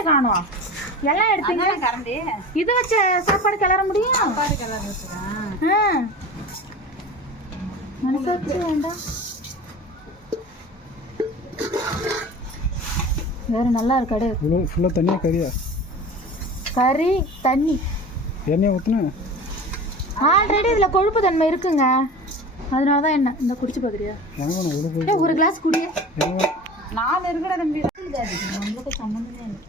கரண்டியை காணோம். எல்லாம் எடுத்தீங்க? அதானே கரண்டி. இது வச்ச சாப்பாடு கிளற முடியும்? சாப்பாடு கிளறி வேண்டாம். வேற நல்லா இருக்காடு. இவ்வளோ ஃபுல்லாக தண்ணியாக கறியா? கறி தண்ணி. எண்ணெய் ஊற்றுனா ஆல்ரெடி இதுல கொழுப்பு தன்மை இருக்குங்க. அதனால தான் என்ன? இந்த குடிச்சு பார்க்குறியா நான் ஒரு கிளாஸ் குடிய. நாலு இருக்கிற தம்பி. உங்களுக்கு சம்மந்தமே இல்லை.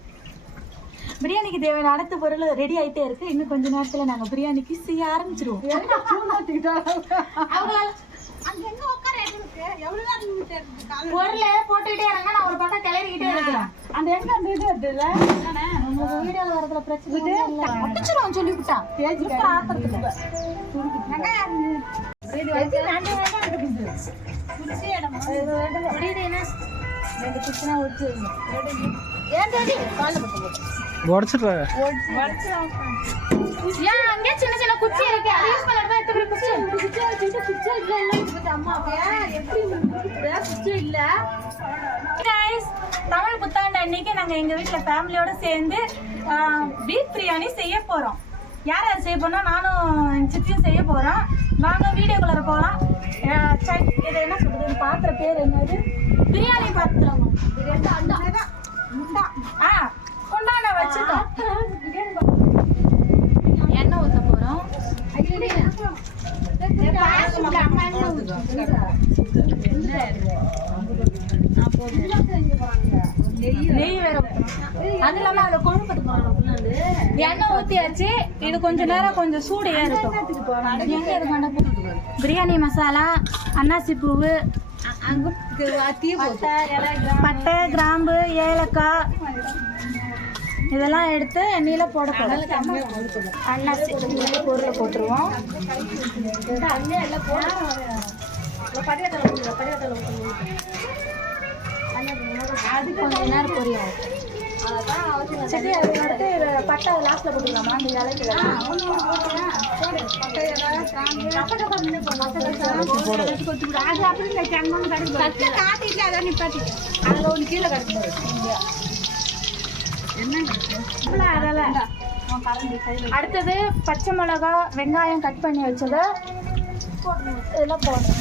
பிரியாணிக்கு தேவையான அடுத்த பொருள் ரெடி ஆயிட்டே இருக்கு. இன்னும் கொஞ்ச நேரத்துல நாங்க பிரியாணிக்கு செய்ய ஆரம்பிச்சிருவோம். பொருளை போட்டுக்கிட்டே இருங்க நான் ஒரு பக்கம் கிளறிக்கிட்டே இருக்கிறேன். அந்த எங்க அந்த இது இருக்குல்ல என்னண்ணே? உங்களுக்கு வீடியோல வரதுல பிரச்சனை இல்லை. முடிச்சிருவோம் சொல்லிவிட்டா. ஆத்திரத்துல. குச்சி இடம்? முடியுதுன்னா ரெண்டு குச்சினா ஒடிச்சு ஏன் தேடி? காலில் பட்டு போட்டு. உடச்சிட்றா. ஏன் அங்கே சின்ன சின்ன குச்சி இருக்கு. அது யூஸ் பண்ணுறது தான் எத்தனை குச்சி குச்சி. வச்சுட்டு குச்சி இல்லை இல்லை அம்மா எப்படி குச்சி இல்லை தமிழ் புத்தாண்டு அன்னைக்கு நாங்கள் எங்கள் வீட்டில் ஃபேமிலியோடு சேர்ந்து பீஃப் பிரியாணி செய்ய போகிறோம் யார் யார் செய்ய போனால் நானும் என் சித்தியும் செய்ய போகிறோம் வாங்க வீடியோக்குள்ளே போகலாம் இது என்ன சொல்கிறது பாத்திர பேர் என்னது? பிரியாணி பாத்திரம்? ஆ கொண்டாட வச்சுட்டோம் எண்ணெய் ஊற்ற போகிறோம் நெய் வேற அது இல்லாம அதுல கொழுப்பட்டு எண்ணெய் ஊத்தியாச்சு இது கொஞ்ச நேரம் கொஞ்சம் சூடு இருக்கும் பிரியாணி மசாலா அன்னாசி பூவு பட்டை கிராம்பு ஏலக்காய் இதெல்லாம் எடுத்து எண்ணெயில போட அன்னாசி பொருளை போட்டுருவோம். கொஞ்ச நேரம் பொரியும் சரி அடுத்து இதை பட்டை லாஸ்ட்ல போட்டுக்கலாமா அந்த இலைக்குல அது அப்படி இல்லை சங்கம் கிடைக்கும் காட்டிட்டு அதான் நிப்பாட்டிட்டு அதில் ஒன்று கீழே கிடக்கு அதெல்லாம் அடுத்தது பச்சை மிளகா வெங்காயம் கட் பண்ணி வச்சதை இதெல்லாம் போடணும்.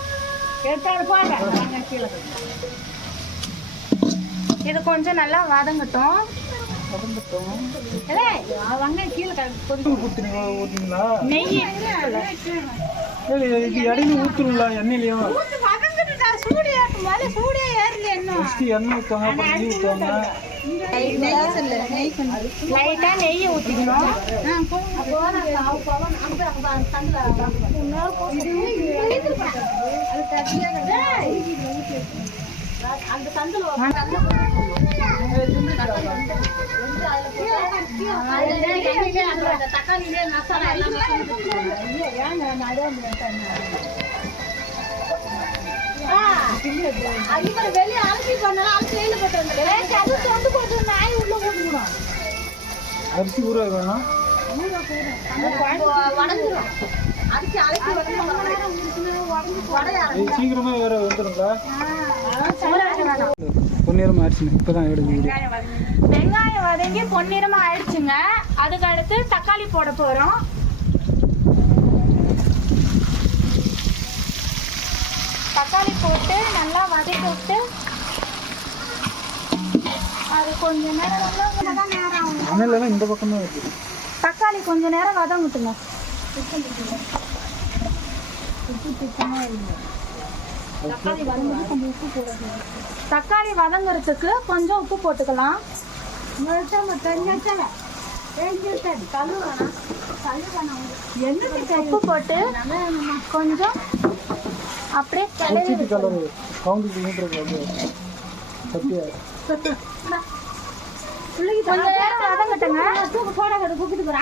கொண்டுலாம் இது கொஞ்சம் நல்லா வதங்கட்டும். வெங்காயம் கீழே ஊற்றுனீங்களா நெய் இது இடையில ஊற்றுங்களா எண்ணெயிலையும் வதங்கிட்டுடா சூடு ஏற்றும் சூடே ஏறல இன்னும். எண்ணெய் ஊற்றுவாங்க நெய் ஊற்றுவாங்க நெய் லைட்டாக நெய் ஊற்றிக்கணும் வெளியே அலசி பண்ணலாம். அலசி போட்டு வந்து அரிசி ஊற வேணாம் வடஞ்சிரும் அரிசி அலசி வடையா வேற வந்துடுங்களா ஆயிடுச்சுங்க இப்போ தான் வெங்காயம் வதங்கி பொன்னிறமா ஆயிடுச்சுங்க. அதுக்கு அடுத்து தக்காளி போட போறோம். தக்காளி போட்டு நல்லா வதக்கி விட்டு அது கொஞ்ச நேரம் நேரம் இந்த பக்கம் தான் இருக்குது தக்காளி கொஞ்ச நேரம் வதங்கட்டுங்க தக்காளி வதங்குறதுக்கு கொஞ்சம் உப்பு போட்டுக்கலாம். உப்பு போட்டு கொஞ்சம் அப்படியே கலரு கவுண்ட் சத்தியா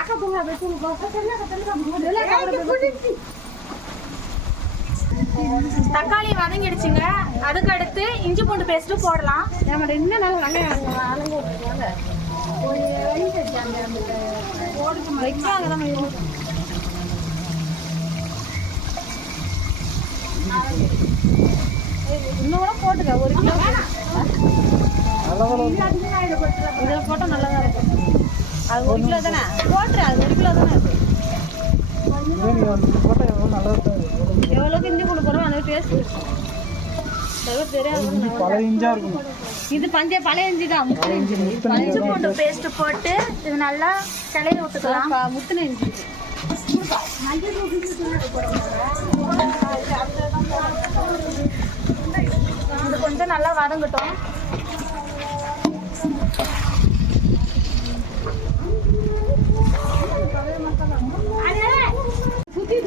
அக்கா தூங்க தக்காளி வதங்கிடுச்சுங்க. அதுக்கு அடுத்து இஞ்சி பூண்டு பேஸ்ட் போடலாம். நம்ம என்ன நாள் இன்னும் கூட போட்டுக்க. ஒரு கிலோ இதில் போட்டால் நல்லா தான் இருக்கும். அது ஒரு கிலோ தானே? போட்டுரு அது ஒரு கிலோ தானே இருக்கு. இருக்கும் எவ்வளோக்கு இஞ்சி கொண்டு போகிறோம் அந்த டேஸ்ட் இருக்கணும் இது பஞ்ச பழைய இஞ்சி தான். இஞ்சி பூண்டு பேஸ்ட் போட்டு இது நல்லா கிளறி விட்டுக்கலாம் முத்தின இஞ்சி. இது கொஞ்சம் நல்லா வதங்கட்டும்.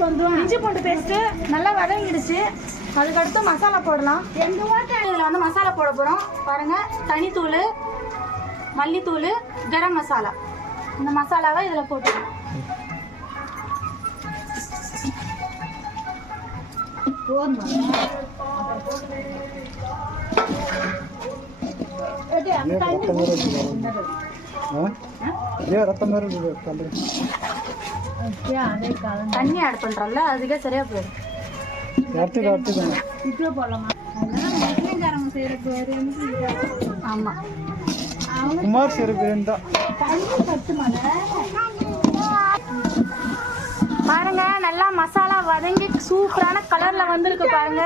இஞ்சி பூண்டு பேஸ்ட்டு நல்லா வதங்கிடுச்சு. அதுக்கடுத்து மசாலா போடலாம். இதில் வந்து மசாலா போட போகிறோம் பாருங்கள் தனித்தூள் மல்லித்தூள் கரம் மசாலா. இந்த மசாலாவை இதில் போட்டுக்கலாம். ஏன் ஏன் ரத்தம் வேறு தண்ணி ஆட் பண்ணுறோம்ல அதுக்கே சரியாக போயிடும். இடத்துக்கு இடத்துக்கு இப்போ போடலாமா? காரங்க செய்கிற பேர் ஆமாம் குமார் சிறு பிரியாணி தான். பாருங்க நல்லா மசாலா வதங்கி சூப்பரான கலர்ல வந்திருக்கு பாருங்க.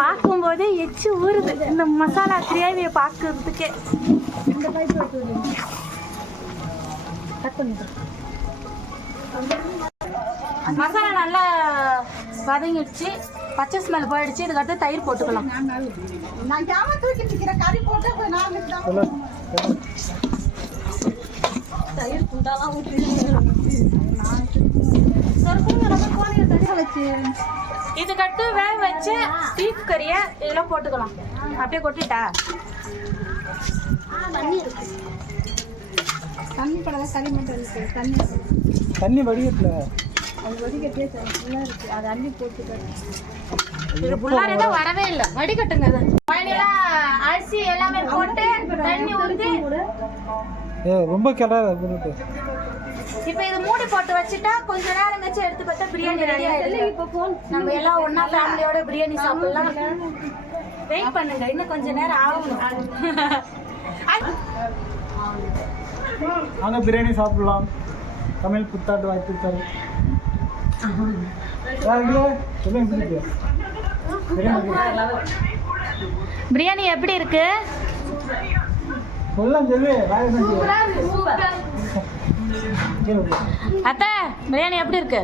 பார்க்கும்போது எச்சு ஊறுது. இந்த மசாலா கிரேவியை பார்க்கறதுக்கே. Cut பண்ணிடு. மசாலா நல்லா வதங்கிடுச்சு. பச்சை ஸ்மெல் போயிடுச்சு. இதுக்கடுத்து தயிர் போட்டுக்கலாம். நான் ஜாம தூக்கி நிற்கிற கறி போட்டு போய் நான் தயிர் குண்டாலாம் இதுக்கடுத்து வேக வச்சு பீஃப் கறியை இதெல்லாம் போட்டுக்கலாம். அப்படியே கொட்டிட்டா? தண்ணி இருக்கு தண்ணி படாத கறி மட்டும் இருக்கு. தண்ணி தண்ணி வடிகட்டல. அது வடிகட்டே இருக்கு. அதை அள்ளி வரவே இல்லை. வடிகட்டுங்க அரிசி எல்லாமே போட்டு தண்ணி ஊற்றி ஏ ரொம்ப கிளறாத போட்டு. இப்போ இது மூடி போட்டு வச்சுட்டா கொஞ்ச நேரம் கழிச்சு எடுத்து பார்த்தா பிரியாணி ரெடி ஆயிடுது. நம்ம எல்லாம் ஒண்ணா ஃபேமிலியோட பிரியாணி சாப்பிடலாம். வெயிட் பண்ணுங்க இன்னும் கொஞ்ச நேரம் ஆகணும். அங்கே பிரியாணி சாப்பிடலாம். தமிழ் புத்தாண்டு வாழ்த்துக்கள். பிரியாணி. எப்படி? இருக்கு? சொல்லலாம் சொல்லு. அத்தை பிரியாணி எப்படி இருக்கு?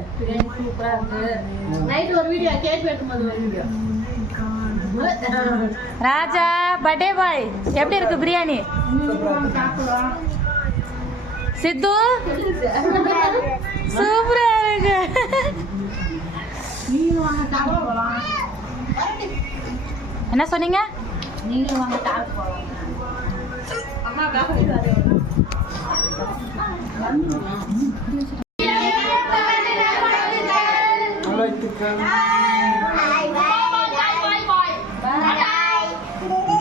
நைட் ஒரு வீடியோ கேக் வைக்கும்போது ஒரு வீடியோ. ராஜா பர்த்டே பாய் எப்படி இருக்கு பிரியாணி? சித்து? சூப்பரா இருக்கு. என்ன சொன்னீங்க?